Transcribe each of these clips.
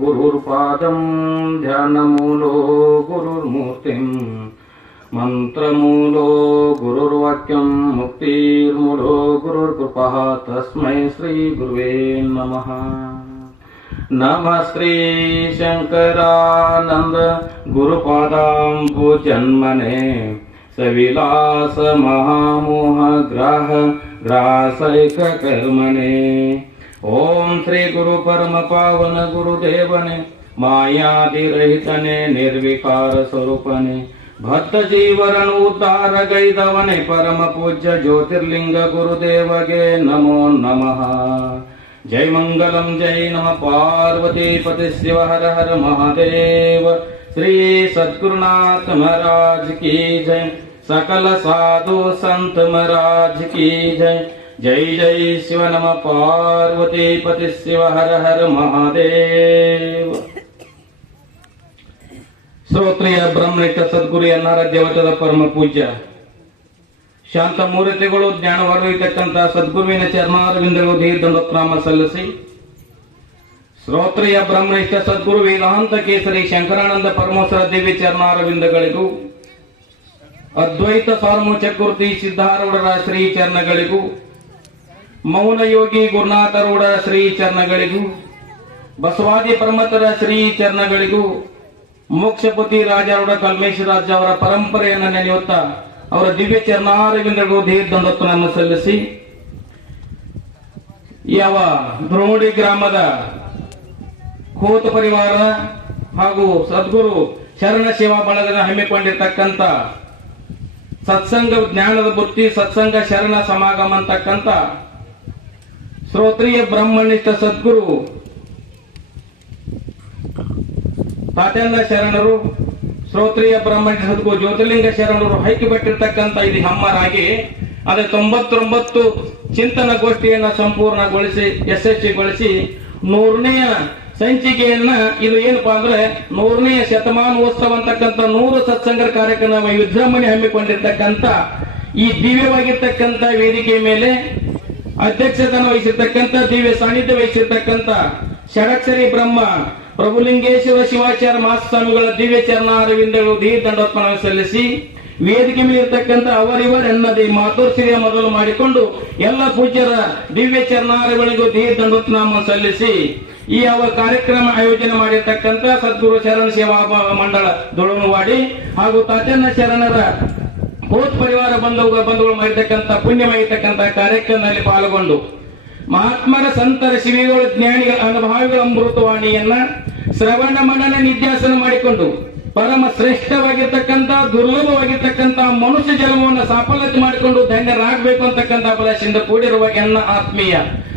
गुरुर्पादम् ध्यानमूलो गुरुर्मूर्तिम् मन्त्रमूलो गुरुर्वाक्यम् मुक्तिर्मूलो गुरुर्कृपः तस्मै श्रीगुर्वे नमः। नमः श्रीशङ्करानन्द गुरुपादाम्बु जन्मने सविलासमहामोह ग्राह ग्रासखकर्मणे ओम श्री गुरु परम पावन गुरुदेव ने मायादिहितने निर्विकार स्वरूप ने भक्त जीवरन उतार गैदवने परम पूज्य ज्योतिर्लिंग गुरुदेव गे नमो नमः। जय मंगलम, जय नम। पार्वती पति शिव, हर हर महादेव। श्री सद्गुरुनाथ महाराज की जय। सकल साधु संत महाराज की जय। ಜೈ ಜೈ ಶಿವ ನಮ ಪಾರ್ವತಿ ಪತಿ ಶಿವ ಹರ ಹರ ಮಹಾದೇವ. ಶ್ರೋತ್ರಿಯ ಬ್ರಹ್ಮನಿಷ್ಠ ಸದ್ಗುರು ಎನ್ನಾರ ದೇವತದ ಪರಮ ಪೂಜ್ಯ. ಶಾಂತ ಮೂರ್ತಿಗಳು ಜ್ಞಾನ ಹೊರಗಿರ್ತಕ್ಕಂಥ ಸದ್ಗುರುವಿನ ಚರ್ಮಾರವಿಂದಗಳು ದಂಡೋತ್ನಾಮ ಸಲ್ಲಿಸಿ. ಶ್ರೋತ್ರಿಯ ಬ್ರಹ್ಮನಿಷ್ಠ ಸದ್ಗುರು ವೇದಾಂತ ಕೇಸರಿ ಶಂಕರಾನಂದ ಪರಮೋಸರ ದೇವಿ ಚರ್ಮಾರವಿಂದಗಳಿಗೂ ಅದ್ವೈತ ಸಾರ್ಮೋಚಕೃತಿ ಸಿದ್ಧಾರೂಢರ ಶ್ರೀ ಚರಣಗಳಿಗೂ ಮೌನ ಯೋಗಿ ಗುರುನಾಥರೂಢ ಶ್ರೀ ಚರಣಗಳಿಗೂ ಬಸವಾದಿ ಪರಮತರ ಶ್ರೀ ಚರಣಗಳಿಗೂ ಮೋಕ್ಷಪತಿ ರಾಜಾರೂಢ ಕಲ್ಮೇಶ್ವರಾಜ ಅವರ ಪರಂಪರೆಯನ್ನು ನೆನೆಯುತ್ತಾ ಅವರ ದಿವ್ಯ ಚರಣಾರವಿಂದಗಳು ದೀರ್ಘ ಸಲ್ಲಿಸಿ, ಯಾವ ದ್ರೋಣಿ ಗ್ರಾಮದ ಕೋತ ಪರಿವಾರ ಹಾಗೂ ಸದ್ಗುರು ಶರಣ ಸೇವಾ ಬಳಗದ ಹಮ್ಮಿಕೊಂಡಿರ್ತಕ್ಕಂಥ ಸತ್ಸಂಗ ಜ್ಞಾನದ ಬುತ್ತಿ, ಸತ್ಸಂಗ ಶರಣ ಸಮಾಗಮ ಅಂತಕ್ಕಂಥ ಶ್ರೋತ್ರಿಯ ಬ್ರಹ್ಮನಿಷ್ಠ ಸದ್ಗುರು ತಾತ್ಯನ್ನ ಶರಣರು, ಶ್ರೋತ್ರಿಯ ಬ್ರಹ್ಮನಿಷ್ಠ ಸದ್ಗುರು, ಜ್ಯೋತಿರ್ಲಿಂಗ ಶರಣರು ಹೈಕಿಬಿಟ್ಟಿರ್ತಕ್ಕಂಥ ಇದು ಹಮ್ಮರಾಗಿ ಅದೇ ತೊಂಬತ್ತೊಂಬತ್ತು ಚಿಂತನ ಗೋಷ್ಠಿಯನ್ನ ಸಂಪೂರ್ಣಗೊಳಿಸಿ, ಯಶಸ್ವಿಗೊಳಿಸಿ ನೂರನೆಯ ಸಂಚಿಕೆಯನ್ನ ಇದು ಏನಪ್ಪಾ ಅಂದ್ರೆ ನೂರನೆಯ ಶತಮಾನೋತ್ಸವ ಅಂತಕ್ಕಂಥ ನೂರು ಸತ್ಸಂಗ ಕಾರ್ಯಕ್ರಮ ವಿಜೃಂಭಣೆ ಹಮ್ಮಿಕೊಂಡಿರ್ತಕ್ಕಂಥ ಈ ದಿವ್ಯವಾಗಿರ್ತಕ್ಕಂಥ ವೇದಿಕೆ ಮೇಲೆ ಅಧ್ಯಕ್ಷತನ ವಹಿಸಿರ್ತಕ್ಕಂಥ ದಿವ್ಯ ಸಾನ್ನಿಧ್ಯ ವಹಿಸಿರ್ತಕ್ಕಂಥ ಷಡಕ್ಷರಿ ಬ್ರಹ್ಮ, ಪ್ರಭುಲಿಂಗೇಶ್ವರ ಶಿವಾಚಾರ್ಯ ಮಹಾಸ್ವಾಮಿಗಳ ದಿವ್ಯ ಚರಣಾರವಿಂದಗಳು ದೀರ್ಘಂಡೋತ್ಪನ್ನ ಸಲ್ಲಿಸಿ ವೇದಿಕೆ ಮೇಲೆ ಇರ್ತಕ್ಕಂಥ ಅವರಿವರೆನ್ನದೇ ಮಾತೋರ್ಸಿರಿಯ ಮೊದಲು ಮಾಡಿಕೊಂಡು ಎಲ್ಲ ಪೂಜ್ಯರ ದಿವ್ಯ ಚರಣಾರಗಳಿಗೂ ದೀರ್ಘಂಡೋತ್ನಾಮ ಸಲ್ಲಿಸಿ ಈ ಅವ ಕಾರ್ಯಕ್ರಮ ಆಯೋಜನೆ ಮಾಡಿರ್ತಕ್ಕಂಥ ಸದ್ಗುರು ಚರಣ ಸೇವಾ ಮಂಡಳ ದೊಳನುವಾಡಿ ಹಾಗೂ ತಾತನ್ನ ಶರಣರ ಕೋತ್ ಪರಿವಾರ ಬಂಧುಗಳು ಬಂಧುಗಳು ಮಾಡಿರ್ತಕ್ಕಂಥ ಪುಣ್ಯವಾಗಿರ್ತಕ್ಕಂಥ ಕಾರ್ಯಕ್ರಮದಲ್ಲಿ ಪಾಲ್ಗೊಂಡು ಮಹಾತ್ಮರ ಸಂತರ ಶಿವಿಗಳು ಜ್ಞಾನಿಗಳ ಅನುಭಾವಿಗಳ ಅಮೃತವಾಣಿಯನ್ನ ಶ್ರವಣ ಮನನ ನಿಧ್ಯಾಸನ ಮಾಡಿಕೊಂಡು ಪರಮ ಶ್ರೇಷ್ಠವಾಗಿರ್ತಕ್ಕಂಥ, ದುರ್ಲಭವಾಗಿರ್ತಕ್ಕಂಥ ಮನುಷ್ಯ ಜನ್ಮವನ್ನು ಸಾಫಲ್ಯತೆ ಮಾಡಿಕೊಂಡು ಧನ್ಯರಾಗಬೇಕು ಅಂತಕ್ಕಂಥ ಬಲಶಿಂದ ಕೂಡಿರುವ ಎನ್ನ ಆತ್ಮೀಯ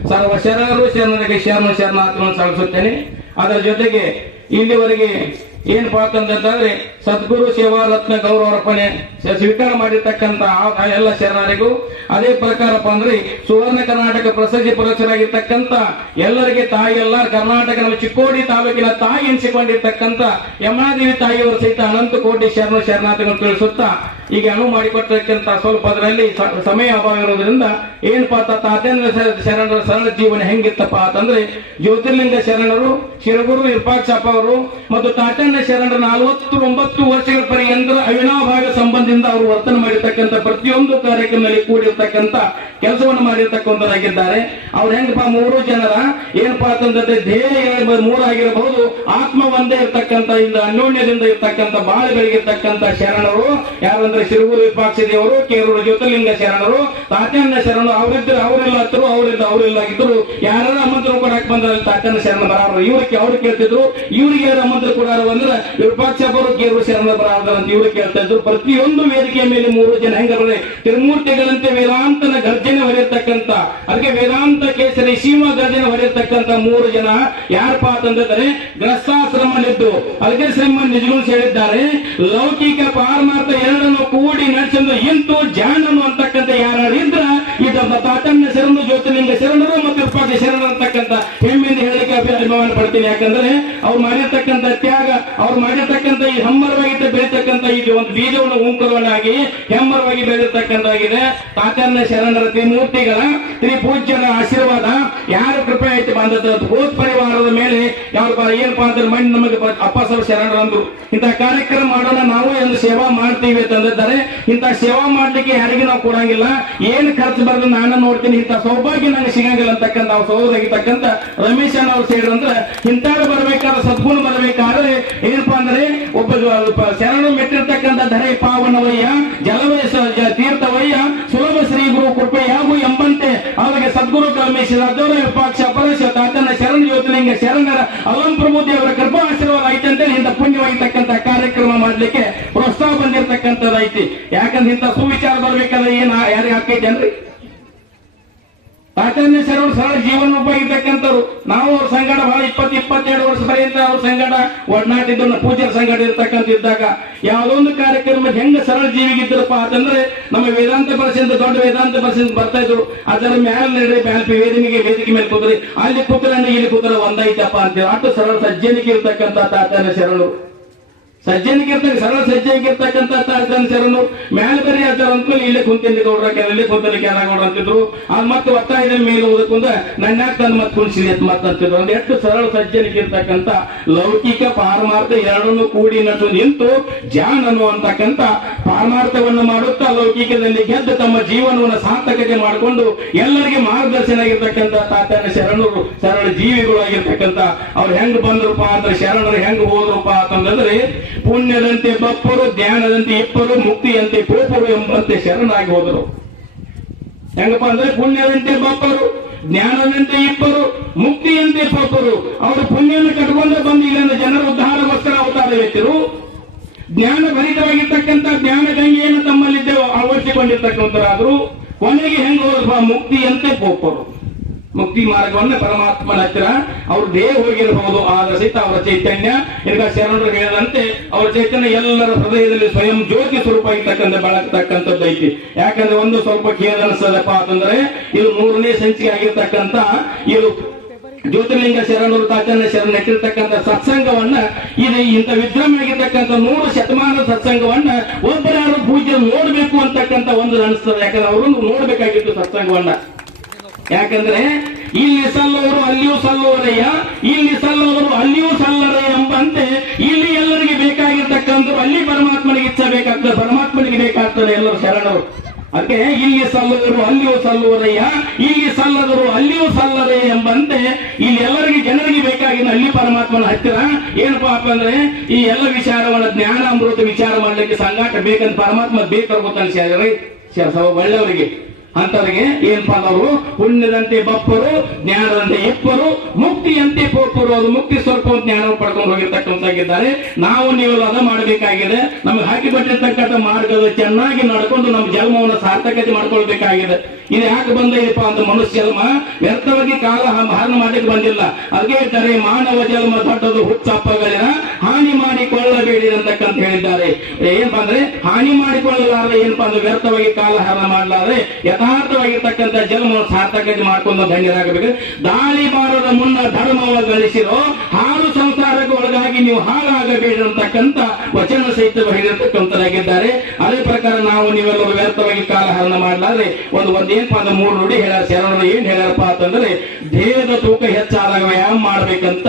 ಸರ್ವ ಶರಣರು, ಶರಣರಿಗೆ ಶರಣ ಶರಣಾತ್ಮವನ್ನು ಸಲ್ಲಿಸುತ್ತೇನೆ. ಅದರ ಜೊತೆಗೆ ಇಲ್ಲಿವರೆಗೆ ಏನಪ್ಪಾ ಅಂತಂದ್ರೆ ಸದ್ಗುರು ಸೇವಾ ರತ್ನ ಗೌರವ ಅರ್ಪಣೆ ಸ- ಸ್ವೀಕಾರ ಮಾಡಿರ್ತಕ್ಕಂತ ಎಲ್ಲ ಶರಣರಿಗೂ. ಅದೇ ಪ್ರಕಾರಪ್ಪ ಅಂದ್ರೆ ಸುವರ್ಣ ಕರ್ನಾಟಕ ಪ್ರಸಿದ್ಧಿ ಪುರಸ್ಕರಾಗಿರ್ತಕ್ಕಂಥ ಎಲ್ಲರಿಗೆ ತಾಯಿ ಎಲ್ಲ ಕರ್ನಾಟಕ ನಮ್ಮ ಚಿಕ್ಕೋಡಿ ತಾಲೂಕಿನ ತಾಯಿ ಎನಿಸಿಕೊಂಡಿರ್ತಕ್ಕಂತ ಯಮನಾದೇವಿ ತಾಯಿಯವರು ಸಹಿತ ಅನಂತ ಕೋಟಿ ಶರಣ ಶರಣಾರ್ಥಿಗಳು ತಿಳಿಸುತ್ತಾ ಈಗ ಅನುವು ಮಾಡಿಕೊಟ್ಟಿರ್ತಕ್ಕಂತ ಸ್ವಲ್ಪ ಅದರಲ್ಲಿ ಸಮಯ ಅಭಾವ ಇರೋದ್ರಿಂದ ಏನಪ್ಪಾ ತಾತೇಂದ್ರ ಶರಣರ ಸರಳ ಜೀವನ ಹೆಂಗಿತ್ತಪ್ಪ ಅಂತಂದ್ರೆ ಜ್ಯೋತಿರ್ಲಿಂಗ ಶರಣರು ಶಿರಗುರು ವಿರೂಪಾಕ್ಷಪ್ಪ ಅವರು ಮತ್ತು ತಾತಣ್ಣ ಶರಣರ ನಲವತ್ತು ಒಂಬತ್ತು ವರ್ಷಗಳ ಪರ್ಯಂತ ಅವಿನಾಭಾವ ಸಂಬಂಧದಿಂದ ಅವರು ವರ್ತನೆ ಮಾಡಿರ್ತಕ್ಕಂಥ ಪ್ರತಿಯೊಂದು ಕಾರ್ಯಕ್ರಮದಲ್ಲಿ ಕೂಡಿರ್ತಕ್ಕಂಥ ಕೆಲಸವನ್ನು ಮಾಡಿರ್ತಕ್ಕಂಥದ್ದಾಗಿದ್ದಾರೆ. ಅವ್ರು ಹೆಂಗಪ್ಪ, ಮೂರು ಜನರ ಏನಪ್ಪಾ ಅಂತಂದ್ರೆ ಧ್ಯೇಯ ಮೂರಾಗಿರಬಹುದು. ಆತ್ಮ ಒಂದೇ ಇರ್ತಕ್ಕಂಥ ಇಂದ ಅನ್ಯೋನ್ಯದಿಂದ ಇರ್ತಕ್ಕಂಥ ಬಾಳುಗಳಿಗಿರ್ತಕ್ಕಂಥ ಶರಣರು. ಯಾರಂದ್ರೆ ಶಿರಗುರು ವಿಪಾಕ್ಷ ದೇವರು ಕೇರೂರು ಜ್ಯೋತಿರ್ಲಿಂಗ ಶರಣರು ತಾತಣ್ಣ ಶರಣರು ಅವರಿದ್ದರು ಅವರಿಲ್ಲ ಹತ್ತರು ಅವರಿದ್ದ ಅವರಿಲ್ಲ ಆಗಿದ್ರು ಯಾರು ಅಮಂತ್ರ ಕೊಡಕ್ಕೆ ಬಂದ್ರೆ ತಾತಣ್ಣ ಶರಣ ಬರಾರು. ಇವ್ರಿಗೆ ಅವ್ರು ಕೇಳ್ತಿದ್ರು, ಇವ್ರಿಗೆ ಏನ ಅಮಂತ್ರ ಕೊಡಾರು ಅಂದ್ರೆ ವಿರೂಪಾಕ್ಷಪ್ಪರು ಕೇರು ಶರಣ ಬರಾರ ಅಂತ ಇವ್ರು ಕೇಳ್ತಾ ಇದ್ರು. ಪ್ರತಿಯೊಂದು ವೇದಿಕೆಯ ಮೇಲೆ ಮೂರು ಜನ ಹೆಂಗಂದ್ರೆ ತಿರುಮೂರ್ತಿಗಳಂತೆ ವೇದಾಂತನ ಗರ್ಜನೆ ಹೊರೆಯತಕ್ಕಂತ, ಅದಕ್ಕೆ ವೇದಾಂತ ಕೇಸರಿ ಶಿವ ಗರ್ಜನೆ ಹೊರೆಯತಕ್ಕಂತ ಮೂರು ಜನ ಯಾರಪ್ಪ ಅಂತಂದ್ರೆ ಗ್ರಸ್ತಾಶ್ರಮದಲ್ಲಿದ್ದು ಅದಕ್ಕೆ ಶ್ರೀಮನ್ ನಿಜಗುಣ ಹೇಳಿದ್ದಾರೆ, ಲೌಕಿಕ ಪಾರಮಾರ್ಥ ಎರಡನ್ನು ಕೂಡಿ ನಡೆಸಲು ಇಂತು ಜಾಣನು ಅಂತಕ್ಕಂಥ ಯಾರು ಇದ್ರ ಇದು ತಾತಣ್ಣ ಶರಣು ಜ್ಯೋತಿರ್ಲಿಂಗ ಶರಣರು ಮತ್ತು ವಿರೂಪಾಕ್ಷ ಶರಣರು ಅಂತಕ್ಕಂಥ ಹೆಮ್ಮೆಯಿಂದ ಹೇಳಿಕೆ ಅಭಿಮಾನ ಪಡ್ತೀನಿ ಯಾಕಂದ್ರೆ ಅವ್ರು ಮಾಡಿರ್ತಕ್ಕಂಥ ತ್ಯಾಗ, ಅವ್ರು ಮಾಡಿರ್ತಕ್ಕಂಥ ಈ ಹಮ್ಮರವಾಗಿ ಬೆಳೀತಕ್ಕಂಥ ಈ ಒಂದು ಬೀಜವನ್ನು ಉಂಕುರವನ್ನಾಗಿ ಹೆಮ್ಮರವಾಗಿ ಬೆಳೆದಿರ್ತಕ್ಕಂಥಾಗಿದೆ ತಾತನ್ನ ಶರಣರ ತ್ರಿಮೂರ್ತಿಗಳ ತ್ರಿಪೂಜ್ಯರ ಆಶೀರ್ವಾದ ಯಾರ ಕೃಪೆ ಐತಿ ಬಂದದ್ದು ಭೂತ್ ಪರಿವಾರದ ಮೇಲೆ ಯಾವ ಏನಪ್ಪ ಅಂದ್ರೆ ಮಣ್ಣು ನಮಗೆ ಅಪ್ಪ ಸರ್ ಶರಣರು ಅಂದ್ರು. ಇಂತಹ ಕಾರ್ಯಕ್ರಮ ಮಾಡೋಣ ನಾವು ಒಂದು ಸೇವಾ ಮಾಡ್ತೀವಿ ಅಂತಂದಿದ್ದಾರೆ. ಇಂತಹ ಸೇವಾ ಮಾಡ್ಲಿಕ್ಕೆ ಯಾರಿಗೂ ನಾವು ಕೊಡಂಗಿಲ್ಲ. ಏನ್ ಖರ್ಚು ಬರೋದು ನಾನು ನೋಡ್ತೀನಿ ಇಂತ ಸೌಭಾಗ್ಯ ನನಗೆ ಸಿಗಂಗಿಲ್ಲ ಅಂತಕ್ಕಂಥ ನಾವು ಸೌದಾಗಿರ್ತಕ್ಕಂಥ ರಮೇಶ್ ಅಣ್ಣ ಅವ್ರು ಸೇರಿ ಅಂದ್ರೆ ಇಂಥವ್ರು ಬರ್ಬೇಕಾದ್ರೆ ಸದ್ಗುಣ ಬರ್ಬೇಕಾದ್ರೆ ಏನಪ್ಪಾ ಅಂದ್ರೆ ಒಬ್ಬ ಶರಣ ಮೆಟ್ಟಿರ್ತಕ್ಕಂಥ ಧರೆ ಪಾವನವಯ್ಯ ಜಲವಯ ರಾಜವರ ವಿಪಾಕ್ಷ ಪರಶ ತಾತನ ಶರಣ ಜ್ಯೋತಿಲಿಂಗ ಶರಣರ ಅಲಂ ಪ್ರಭುತಿ ಅವರ ಕೃಪಾ ಆಶೀರ್ವಾದ ಐತೆ ಅಂತ ಇಂಥ ಪುಣ್ಯವಾಗಿರ್ತಕ್ಕಂಥ ಕಾರ್ಯಕ್ರಮ ಮಾಡಲಿಕ್ಕೆ ಪ್ರೋತ್ಸಾಹ ಬಂದಿರತಕ್ಕಂಥದ್ದು ಐತಿ. ಯಾಕಂದ್ರೆ ಇಂಥ ಸುವಿಚಾರ ಬರ್ಬೇಕಾದ್ರೆ ಏನ್ ಯಾರಿಗೆ ಹಾಕೈತೆ ಅನ್ರಿ ತಾತನ್ಯ ಶರಣ ಸರಳ ಜೀವನ ಉಪಯೋಗಿರ್ತಕ್ಕಂಥವ್ರು ನಾವು ಅವ್ರ ಸಂಗಡ ಬಹಳ ಇಪ್ಪತ್ತು ಇಪ್ಪತ್ತೆರಡು ವರ್ಷ ಪರ್ಯಂತ ಅವ್ರ ಸಂಗಡ ಒಡನಾಟಿದ್ದನ್ನ ಪೂಜಾರ ಸಂಗಡ ಇರ್ತಕ್ಕಂಥ ಇದ್ದಾಗ ಯಾವುದೋ ಒಂದು ಕಾರ್ಯಕ್ರಮ ಹೆಂಗ ಸರಳ ಜೀವಿಗಿದ್ದರಪ್ಪ ಅಂತಂದ್ರೆ ನಮ್ಮ ವೇದಾಂತ ಪರಿಸಿಂದ ದೊಡ್ಡ ವೇದಾಂತ ಪರಿಸಿಂದ ಬರ್ತಾ ಇದ್ರು. ಅದರ ಮ್ಯಾಲ ನಡೆ ಮ್ಯಾಲ ವೇದಿಕೆಗೆ ವೇದಿಕೆ ಮೇಲೆ ಕೂತ್ರಿ ಅಲ್ಲಿ ಕೂತ್ರ ಇಲ್ಲಿ ಕೂತ್ರ ಒಂದೈತಪ್ಪ ಅಂತೇಳಿ. ಅಷ್ಟು ಸರಳ ಸಜ್ಜನಿಕೆ ಇರ್ತಕ್ಕಂಥ ಆಚಾರ್ಯ ಶರಣರು. ಸಜ್ಜನಿಗೆ ಕೀರ್ತನೆ ಸರಳ ಸಜ್ಜನ ಇರ್ತಕ್ಕಂಥ ತಾತನ ಶರಣು ಮ್ಯಾಲ ಬರಿ ಆಚಾರ ಅಂದ್ಮೇಲೆ ಇಲ್ಲೇ ಕುಂತಿಲ್ಲಿ ಗೌಡ್ರ ಇಲ್ಲಿ ಕುಂತಲ್ಲಿ ಕ್ಯಾರಗೌಡ ಅಂತಿದ್ರು. ಅದ್ ಮತ್ತೆ ಒತ್ತಾಯದ ಮೇಲೆ ಓದಕ್ಕೊಂದ ನನ್ನ ತಂದು ಮತ್ತೆ ಕುಣಿಸಿದೆ ಅಂತ ಅಂತಿದ್ರು. ಅಂದ್ರೆ ಎಷ್ಟು ಸರಳ ಸಜ್ಜನಿಗಿರ್ತಕ್ಕಂತ ಲೌಕಿಕ ಪಾರಮಾರ್ಥ ಎರಡನ್ನು ಕೂಡಿ ನಟು ನಿಂತು ಜಾನ್ ಅನ್ನುವಂತಕ್ಕಂತ ಪಾರಮಾರ್ಥವನ್ನು ಮಾಡುತ್ತಾ ಲೌಕಿಕದಲ್ಲಿ ಗೆದ್ದು ತಮ್ಮ ಜೀವನವನ್ನು ಸಾರ್ಥಕತೆ ಮಾಡಿಕೊಂಡು ಎಲ್ಲರಿಗೆ ಮಾರ್ಗದರ್ಶನ ಆಗಿರ್ತಕ್ಕಂತ ತಾತನ ಶರಣರು, ಸರಳ ಜೀವಿಗಳು ಆಗಿರ್ತಕ್ಕಂತ ಅವ್ರು ಹೆಂಗ್ ಬಂದ್ರಪ್ಪ ಅಂದ್ರೆ ಶರಣರು ಹೆಂಗ್ ಹೋದ್ರಪ್ಪ ಪುಣ್ಯದಂತೆ ಬಪ್ಪರು, ಧ್ಯಾನದಂತೆ ಇಪ್ಪರು ಮುಕ್ತಿಯಂತೆ ಪೋಪರು ಎಂಬಂತೆ ಶರಣಾಗಿ ಹೋದರು. ಹೆಂಗಪ್ಪ ಅಂದ್ರೆ ಪುಣ್ಯದಂತೆ ಬಪ್ಪರು ಜ್ಞಾನದಂತೆ ಇಬ್ಬರು, ಮುಕ್ತಿಯಂತೆ ಪೋಪರು ಅವರು ಪುಣ್ಯವನ್ನು ಕಟ್ಕೊಂಡು ಬಂದು ಜನರು ಜನರ ಉದ್ಧಾರಗೋಸ್ಕರ ಅವತಾರ ವ್ಯಕ್ತಿರು ಜ್ಞಾನ ಭರಿತವಾಗಿರ್ತಕ್ಕಂಥ ಜ್ಞಾನ ಗಂಗೆಯನ್ನು ತಮ್ಮಲ್ಲಿದ್ದೇವೆ ಅಳವಡಿಸಿಕೊಂಡಿರ್ತಕ್ಕಂಥರಾದ್ರು ಕೊನೆಗೆ ಹೆಂಗ್ ಮುಕ್ತಿಯಂತೆ ಪೋಪರು ಮುಕ್ತಿ ಮಾರ್ಗವನ್ನ ಪರಮಾತ್ಮನ ಹತ್ತಿರ ಅವ್ರ ದೇಹ ಹೋಗಿರಬಹುದು, ಆದ್ರೆ ಸಹಿತ ಅವರ ಚೈತನ್ಯ. ಈಗ ಶರಣರು ಹೇಳದಂತೆ ಅವರ ಚೈತನ್ಯ ಎಲ್ಲರ ಹೃದಯದಲ್ಲಿ ಸ್ವಯಂ ಜ್ಯೋತಿ ಸ್ವರೂಪ ಇರ್ತಕ್ಕಂಥ ಬೆಳಗ್ತಕ್ಕಂಥದ್ದು ಐತಿ. ಯಾಕಂದ್ರೆ ಒಂದು ಸ್ವಲ್ಪ ಕೇಳ ಅನಿಸ್ತದಪ್ಪ ಅಂತಂದ್ರೆ, ಇದು ಮೂರನೇ ಸಂಚಿಕೆ ಆಗಿರ್ತಕ್ಕಂಥ, ಇದು ಜ್ಯೋತಿರ್ಲಿಂಗ ಶರಣರು ತಾಚನ ಶರಣ ಇಟ್ಟಿರ್ತಕ್ಕಂಥ ಸತ್ಸಂಗವನ್ನ, ಇದು ಇಂಥ ವಿಜೃಂಭಣೆಯಾಗಿರ್ತಕ್ಕಂಥ ನೂರು ಶತಮಾನದ ಸತ್ಸಂಗವನ್ನ ಒಬ್ಬರಾದ್ರೂ ಪೂಜೆ ನೋಡ್ಬೇಕು ಅಂತಕ್ಕಂಥ ಒಂದು ಅನಿಸ್ತದೆ. ಯಾಕಂದ್ರೆ ಅವರು ನೋಡ್ಬೇಕಾಗಿತ್ತು ಸತ್ಸಂಗವನ್ನ. ಯಾಕಂದ್ರೆ ಇಲ್ಲಿ ಸಲ್ಲುವರು ಅಲ್ಲಿಯೂ ಸಲ್ಲುವರಯ್ಯ ಇಲ್ಲಿ ಸಲ್ಲುವರು ಅಲ್ಲಿಯೂ ಸಲ್ಲರ ಎಂಬಂತೆ ಇಲ್ಲಿ ಎಲ್ಲರಿಗೆ ಬೇಕಾಗಿರ್ತಕ್ಕಂಥ ಅಲ್ಲಿ ಪರಮಾತ್ಮನಿಗೆ ಇಚ್ಛೆ ಬೇಕಾಗ್ತದೆ, ಪರಮಾತ್ಮನಿಗೆ ಬೇಕಾಗ್ತದೆ ಎಲ್ಲರೂ ಶರಣರು. ಅದಕ್ಕೆ ಇಲ್ಲಿ ಸಲ್ಲುವರು ಅಲ್ಲಿಯೂ ಸಲ್ಲುವರಯ್ಯ ಇಲ್ಲಿ ಸಲ್ಲದರು ಅಲ್ಲಿಯೂ ಸಲ್ಲರೆ ಎಂಬಂತೆ ಇಲ್ಲಿ ಎಲ್ಲರಿಗೆ ಜನರಿಗೆ ಬೇಕಾಗಿನ ಅಲ್ಲಿ ಪರಮಾತ್ಮನ ಹತ್ತಿರ ಏನಪ್ಪಾ ಅಂದ್ರೆ ಈ ಎಲ್ಲ ವಿಚಾರವನ್ನ ಜ್ಞಾನ, ಅಮೃತ ವಿಚಾರ ಮಾಡಲಿಕ್ಕೆ ಸಂಘಾಟ ಬೇಕಂತ ಪರಮಾತ್ಮ ಬೇಕಾಗುತ್ತೆ ಒಳ್ಳೆಯವರಿಗೆ. ಅಂತವರಿಗೆ ಏನಪ್ಪಾ ಅವರು ಪುಣ್ಯದಂತೆ ಬಪ್ಪರು, ಜ್ಞಾನದಂತೆ ಇಪ್ಪರು ಮುಕ್ತಿಯಂತೆ ಪೋಪರು. ಅದು ಮುಕ್ತಿ ಸ್ವಲ್ಪ ಜ್ಞಾನ ಪಡ್ಕೊಂಡು ಹೋಗಿರ್ತಕ್ಕಂಥಾಗಿದ್ದಾರೆ ನಾವು ನೀವು ಅದ ಮಾಡಬೇಕಾಗಿದೆ. ನಮ್ಗೆ ಹಾಕಿ ಬಿಟ್ಟಿರ್ತಕ್ಕಂಥ ಮಾರ್ಗದ ಚೆನ್ನಾಗಿ ನಡ್ಕೊಂಡು ನಮ್ಮ ಜನ್ಮವನ್ನು ಸಾರ್ಥಕತೆ ಮಾಡ್ಕೊಳ್ಬೇಕಾಗಿದೆ. ಇದು ಯಾಕೆ ಬಂದಿದೆಪ್ಪ ಅಂತ ಮನುಷ್ಯ ಜನ್ಮ ವ್ಯರ್ಥವಾಗಿ ಕಾಲ ಹರಣ ಮಾಡ್ಲಿಕ್ಕೆ ಬಂದಿಲ್ಲ. ಅದೇ ಹೇಳ್ತಾರೆ ಮಾನವ ಜನ್ಮ ದೊಡ್ಡದು ಹುಚ್ಚಪ್ಪಗಳಿನ ಹಾನಿ ಮಾಡಿಕೊಳ್ಳಬೇಡಿ ಅಂತಕ್ಕಂತ ಹೇಳಿದ್ದಾರೆ. ಏನಪ್ಪಾ ಅಂದ್ರೆ ಹಾನಿ ಮಾಡಿಕೊಳ್ಳಲಾರದೆ ಏನಪ್ಪಾ ಅಂದ್ರೆ ವ್ಯರ್ಥವಾಗಿ ಕಾಲಹರಣ ಹರಣ ಮಾಡಲಾರದೆ ಯಥಾರ್ಥವಾಗಿರ್ತಕ್ಕಂಥ ಜನ್ಮವನ್ನು ಸಾರ್ಥಕತೆ ಮಾಡ್ಕೊಂಡು ಧನ್ಯರಾಗಬೇಕು. ದಾಳಿ ಬಾರದ ಮುನ್ನ ಧರ್ಮವ ಗಳಿಸಿರೋ ಹಾಲು ಸಂಸಾರಕ್ಕೆ ಒಳಗಾಗಿ ನೀವು ಹಾಳಾಗಬೇಡಿ ಅಂತಕ್ಕಂಥ ವಚನ ಸಹಿತ ಹೇಳಿರ್ತಕ್ಕಂಥದ್ದಾಗಿದ್ದಾರೆ. ಅದೇ ಪ್ರಕಾರ ನಾವು ನೀವೆಲ್ಲರೂ ವ್ಯರ್ಥವಾಗಿ ಕಾಲಹರಣ ಮಾಡಲಾದ್ರೆ ಒಂದು ಒಂದ್ ಏನಪ್ಪಾ ಅಂದ್ರೆ ಮೂರು ನುಡಿ ಹೇಳ ಶರಣರು ಏನ್ ಹೇಳಪ್ಪ ಅಂತಂದ್ರೆ, ದೇಹದ ತೂಕ ಹೆಚ್ಚಾದಾಗ ವ್ಯಾಯಾಮ ಮಾಡ್ಬೇಕಂತ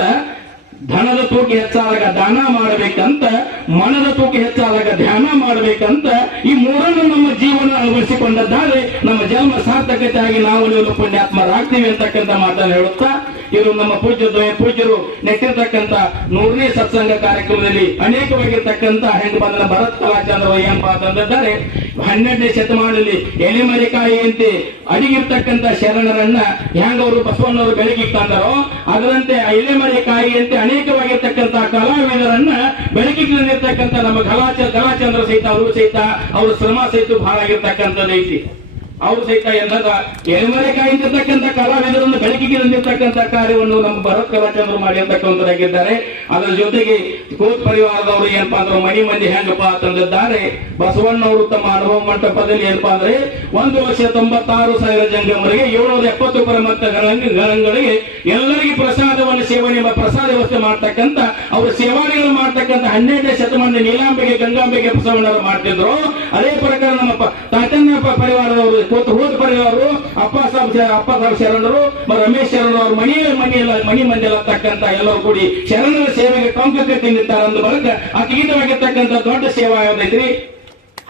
ಧನದ ತೂಕ ಹೆಚ್ಚಾದಾಗ ದಾನ ಮಾಡಬೇಕಂತ, ಮನದ ತೂಕ ಹೆಚ್ಚಾದಾಗ ಧ್ಯಾನ ಮಾಡಬೇಕಂತ, ಈ ಮೂರನ್ನು ನಮ್ಮ ಜೀವನ ಅಳವಡಿಸಿಕೊಂಡದ್ದಾದ್ರೆ ನಮ್ಮ ಜನ್ಮ ಸಾರ್ಥಕತೆ ಆಗಿ ನಾವು ನೀವು ಪುಣ್ಯಾತ್ಮರಾಗ್ತೀವಿ ಅಂತಕ್ಕಂಥ ಮಾತನ್ನು ಹೇಳುತ್ತಾ ಇವರು ನಮ್ಮ ಪೂಜ್ಯ ಪೂಜ್ಯರು ನೆಟ್ಟಿರ್ತಕ್ಕಂಥ ನೂರನೇ ಸತ್ಸಂಗ ಕಾರ್ಯಕ್ರಮದಲ್ಲಿ ಅನೇಕವಾಗಿರ್ತಕ್ಕಂಥ ಹೆಂಗ್ ಬಂದ ಭರತ್ ಕಲಾಚಂದ್ರ ಏನಪ್ಪಾ ಅಂತಂದಿದ್ದಾರೆ ಹನ್ನೆರಡನೇ ಶತಮಾನದಲ್ಲಿ ಎಲೆಮರೆಕಾಯಿಯಂತೆ ಅಡಿಗಿರ್ತಕ್ಕಂಥ ಶರಣರನ್ನ ಹೆಂಗ ಅವರು ಬಸವಣ್ಣವರು ಬೆಳಕಿಗೆ ತಂದರೋ, ಅದರಂತೆ ಆ ಎಲೆಮರೆಕಾಯಿಯಂತೆ ಅನೇಕವಾಗಿರ್ತಕ್ಕಂಥ ಕಲಾವಿದರನ್ನ ಬೆಳಕಿಗೆ ನಮ್ಮ ಕಲಾಚ ಕಲಾಚಂದ್ರ ಸಹಿತ ಅವರು ಸಹಿತ, ಅವರ ಶ್ರಮ ಸಹಿತ ಬಹಳ ಆಗಿರ್ತಕ್ಕಂಥದ್ದು ಐತಿ. ಅವರು ಸಹಿತ ಎಂದಾಗ ಎಲೆಮರೆಕಾಯಿಂದಿರ್ತಕ್ಕಂಥ ಕಲಾವಿದರನ್ನು ಬೆಳಕಿಗೆ ತಂದಿರ್ತಕ್ಕಂಥ ಕಾರ್ಯವನ್ನು ನಮ್ಮ ಭರತ್ ಕಲಾಚಂದ್ರ ಮಾಡಿರ್ತಕ್ಕಂಥದ್ದಾಗಿದ್ದಾರೆ. ಅದರ ಜೊತೆಗೆ ಕೋತ್ ಪರಿವಾರದವರು ಏನಪ್ಪಾ ಅಂದ್ರೆ ಮನಿ ಮಂದಿ ಹೆಂಗಪ್ಪ ಅಂತಂದಿದ್ದಾರೆ ಬಸವಣ್ಣವರು ತಮ್ಮ ಅನುಭವ ಮಂಟಪದಲ್ಲಿ ಏನಪ್ಪಾ ಅಂದ್ರೆ ಒಂದು ಲಕ್ಷ ತೊಂಬತ್ತಾರು ಸಾವಿರ ಜಂಗಮರಿಗೆ ಏಳ್ನೂರ ಎಪ್ಪತ್ತು ಪರಮತ್ತ ಗಣಗಳಿಗೆ ಎಲ್ಲರಿಗೂ ಎಲ್ಲರಿಗೆ ಪ್ರಸಾದವನ್ನು ಸೇವನೆ ಎಂಬ ಪ್ರಸಾದ ವ್ಯವಸ್ಥೆ ಮಾಡ್ತಕ್ಕಂಥ ಅವರು ಸೇವಾನಿಗಳು ಮಾಡ್ತಕ್ಕಂಥ ಹನ್ನೆರಡನೇ ಶತಮಾನದ ನೀಲಾಂಬೆಗೆ, ಗಂಗಾಂಬೆಗೆ ಬಸವಣ್ಣವರು ಮಾಡ್ತಿದ್ರು. ಅದೇ ಪ್ರಕಾರ ನಮ್ಮ ತಾತಣ್ಣಪ್ಪ ಪರಿವಾರದವರು ಕೂತು ಹೋದ ಪರಿವಾರರು, ಅಪ್ಪ ಸಾಬ್ ಅಪ್ಪ ಸಾಬ್ ಶರಣರು ರಮೇಶ್ ಶರಣರು, ಅವ್ರ ಮನಿ ಮಣಿ ಎಲ್ಲ ಮನಿ ಮಂದಿಲ್ಲ ತಕ್ಕಂತ ಎಲ್ಲರೂ ಕೂಡಿ ಶರಣರ ಸೇವೆಗೆ ಟೊಂಕ ತಿಂದಿದ್ದಾರೆ ಅಂದು ಬಳಿಕ ಅತೀತವಾಗಿರ್ತಕ್ಕಂಥ ದೊಡ್ಡ ಸೇವಾ ಯಾವ್ದೈತ್ರಿ?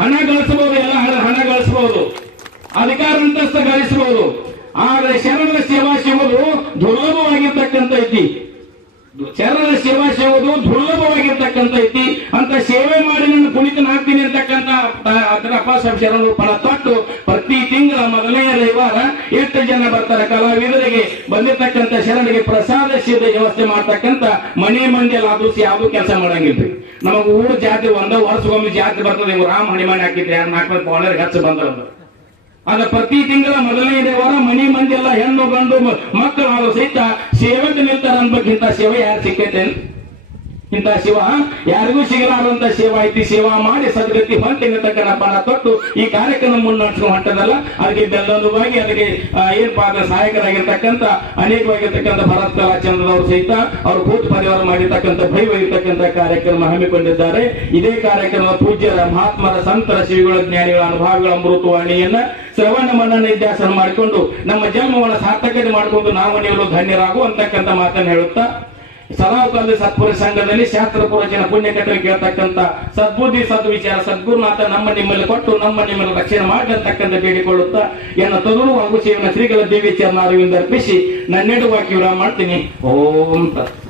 ಹಣ ಗಳಿಸಬಹುದು, ಎಲ್ಲ ಹಣ ಗಳಿಸಬಹುದು. ಅಧಿಕಾರ ಅಂತಸ್ತು ಗಳಿಸಬಹುದು. ಆದ್ರೆ ಶರಣರ ಸೇವಾ ಶಿವದು ದುರ್ಲಭವಾಗಿರ್ತಕ್ಕಂಥ ಐತಿ. ಶರಣರ ಸೇವಾ ಶಿವದು ದುರ್ಲಭವಾಗಿರ್ತಕ್ಕಂಥ ಐತಿ. ಅಂತ ಸೇವೆ ಮಾಡಿ ನನ್ನ ಪುನೀತನಾಗ್ತೀನಿ ಅಂತಕ್ಕಂಥ ಅಪ್ಪ ಸಾಹೇಬ್ ಶರಣರು ಪಣ ತೊಟ್ಟು ಪ್ರತಿ ತಿಂಗಳ ಮೊದಲನೇ ರವಿವಾರ ಎಷ್ಟು ಜನ ಬರ್ತಾರೆ ಕಲಾವಿದರಿಗೆ? ಬಂದಿರ್ತಕ್ಕಂಥ ಶರಣರಿಗೆ ಪ್ರಸಾದ ಸಿದ್ಧ ವ್ಯವಸ್ಥೆ ಮಾಡ್ತಕ್ಕಂಥ ಮನೆ ಮಂದಿಯಲ್ಲಿ ಅದು ಯಾವ್ದು ಕೆಲಸ ಮಾಡಂಗಿಲ್ರಿ. ನಮಗ ಊರು ಜಾತಿ ಒಂದ ವರ್ಷಕ್ಕೊಮ್ಮೆ ಜಾತಿ ಬರ್ತದೆ ಇವ್ರು ರಾಮ ಹಣಿಮಣಿ ಹಾಕಿದ್ರೆ ಯಾರು ನಾಲ್ಕು ಪೌಂಡರ್ ಹೆಚ್ಚು ಬಂದ್ರು ಅದ ಪ್ರತಿ ತಿಂಗಳ ಮೊದಲನೇ ವಾರ ಮನಿ ಮಂದಿ ಎಲ್ಲ ಹೆಣ್ಣು ಗಂಡು ಮಕ್ಕಳು ಸಹಿತ ಸೇವೆಗೆ ನಿಲ್ತಾರ ಅನ್ಬೇಕಿಂತ ಸೇವೆ ಯಾರು ಸಿಕ್ಕೈತೆ? ಇಂಥ ಶಿವ ಯಾರಿಗೂ ಸಿಗಲಾರಂತ ಶಿವ ಐತಿ. ಸೇವಾ ಮಾಡಿ ಸದ್ಗತಿ ತಕ್ಕನ ಪಣ ತೊಟ್ಟು ಈ ಕಾರ್ಯಕ್ರಮ ಮುನ್ನಡೆಸುವ ಹಂಟದಲ್ಲ. ಅದಕ್ಕೆ ಬೆಲ್ಲನುವಾಗಿ ಅದಕ್ಕೆ ಏನಪ್ಪಾ ಅಂದ್ರೆ ಸಹಾಯಕರಾಗಿರ್ತಕ್ಕಂಥ, ಅನೇಕವಾಗಿರ್ತಕ್ಕಂಥ ಭರತ್ ಕಲಾಚಂದ್ರದವರು ಸಹಿತ ಅವರು ಕೂತು ಪರಿವಾರ ಮಾಡಿರ್ತಕ್ಕಂಥ ಭಯವಾಗಿರ್ತಕ್ಕಂಥ ಕಾರ್ಯಕ್ರಮ ಹಮ್ಮಿಕೊಂಡಿದ್ದಾರೆ. ಇದೇ ಕಾರ್ಯಕ್ರಮ ಪೂಜ್ಯರ, ಮಹಾತ್ಮರ, ಸಂತರ ಶ್ರೀಗಳ ಜ್ಞಾನಿಗಳ ಅನುಭವಗಳ ಅಮೃತವಾಣಿಯನ್ನ ಶ್ರವಣ ಮನನ ಇತಿಹಾಸನ ಮಾಡಿಕೊಂಡು ನಮ್ಮ ಜನ್ಮವನ್ನು ಸಾರ್ಥಕತೆ ಮಾಡಿಕೊಂಡು ನಾವು ನೀವು ಧನ್ಯರಾಗು ಅಂತಕ್ಕಂಥ ಮಾತನ್ನು ಹೇಳುತ್ತಾ ಸದಾಕಾಲ ಸತ್ಪುರ ಸಂಘದಲ್ಲಿ ಶಾಸ್ತ್ರ ಪುರಚನ ಪುಣ್ಯ ಕಟ್ಟಲು ಕೇಳ್ತಕ್ಕಂಥ ಸದ್ಬುದ್ಧಿ, ಸದ್ವಿಚಾರ, ಸದ್ಗುರುನಾಥ ನಮ್ಮ ನಿಮ್ಮಲ್ಲಿ ಕೊಟ್ಟು, ನಮ್ಮ ನಿಮ್ಮಲ್ಲಿ ರಕ್ಷಣೆ ಮಾಡತಕ್ಕಂಥ ಬೇಡಿಕೊಳ್ಳುತ್ತಾ ಎನ್ನ ತದುರು ಹಾಗೂ ಶ್ರೀಗಳ ದೇವಿ ಚರಣ ಅರ್ಪಿಸಿ ನನ್ನೆಡುವಾಕಿ ವಿರಾಮ ಮಾಡ್ತೀನಿ. ಓಂ ತತ್